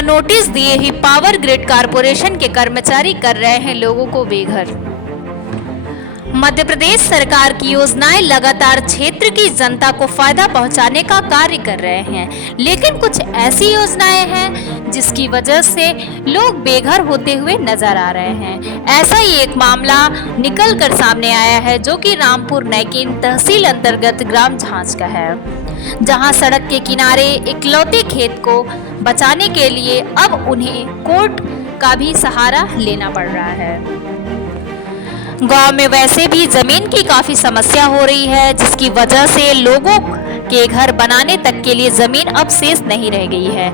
बिना नोटिस दिए ही power grid corporation के कर्मचारी कर रहे हैं लोगों को बेघर। मध्य प्रदेश सरकार की योजनाएं लगातार क्षेत्र की जनता को फायदा पहुंचाने का कार्य कर रहे हैं, लेकिन कुछ ऐसी योजनाएं हैं जिसकी वजह से लोग बेघर होते हुए नजर आ रहे हैं। ऐसा ही एक मामला निकल कर सामने आया है जो कि रामपुर नैकिन तहसील अंतर्गत ग्राम झांझ का है, जहां सड़क के किनारे इकलौते खेत को बचाने के लिए अब उन्हें कोर्ट का भी सहारा लेना पड़ रहा है। गांव में वैसे भी जमीन की काफी समस्या हो रही है, जिसकी वजह से लोगों के घर बनाने तक के लिए जमीन अब शेष नहीं रह गई है,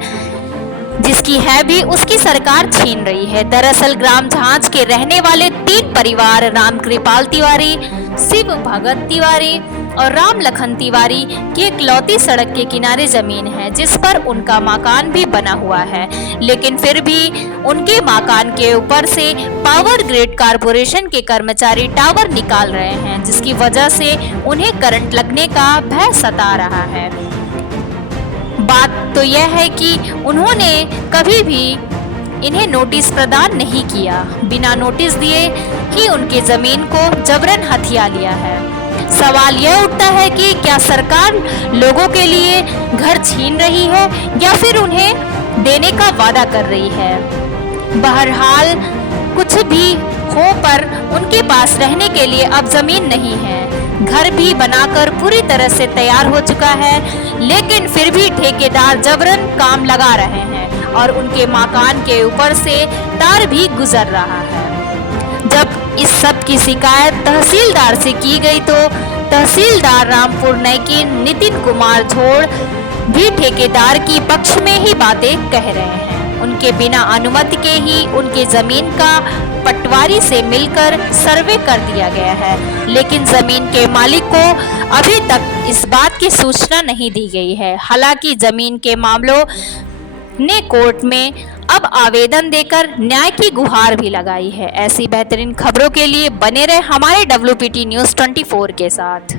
जिसकी है भी उसकी सरकार छीन रही है। दरअसल ग्राम झांझ के रहने वाले 3 परिवार रामकृपाल तिवारी, शिव भगत तिवारी और राम लखन तिवारी की इकलौती सड़क के किनारे जमीन है, जिस पर उनका मकान भी बना हुआ है, लेकिन फिर भी उनके मकान के ऊपर से पावर ग्रिड कारपोरेशन के कर्मचारी टावर निकाल रहे हैं, जिसकी वजह से उन्हें करंट लगने का भय सता रहा है। बात तो यह है कि उन्होंने कभी भी इन्हें नोटिस प्रदान नहीं किया, बिना नोटिस दिए ही उनके जमीन को जबरन हथिया लिया है। सवाल यह उठता है कि क्या सरकार लोगों के लिए घर छीन रही है या फिर उन्हें देने का वादा कर रही है। बहरहाल कुछ भी हो, पर उनके पास रहने के लिए अब जमीन नहीं है। घर भी बनाकर पूरी तरह से तैयार हो चुका है, लेकिन फिर भी ठेकेदार जबरन काम लगा रहे हैं और उनके मकान के ऊपर से तार भी गुजर रहा है। जब इस सब की शिकायत तहसीलदार से की गई तो तहसीलदार रामपुर नैकिन नितिन कुमार झोड़ भी ठेकेदार की पक्ष में ही बातें कह रहे हैं। उनके बिना अनुमति के ही उनके जमीन का पटवारी से मिलकर सर्वे कर दिया गया है, लेकिन जमीन के मालिक को अभी तक इस बात की सूचना नहीं दी गई है। हालांकि जमीन के मामलों ने कोर्ट में अब आवेदन देकर न्याय की गुहार भी लगाई है। ऐसी बेहतरीन खबरों के लिए बने रहे हमारे WPT News 24 के साथ।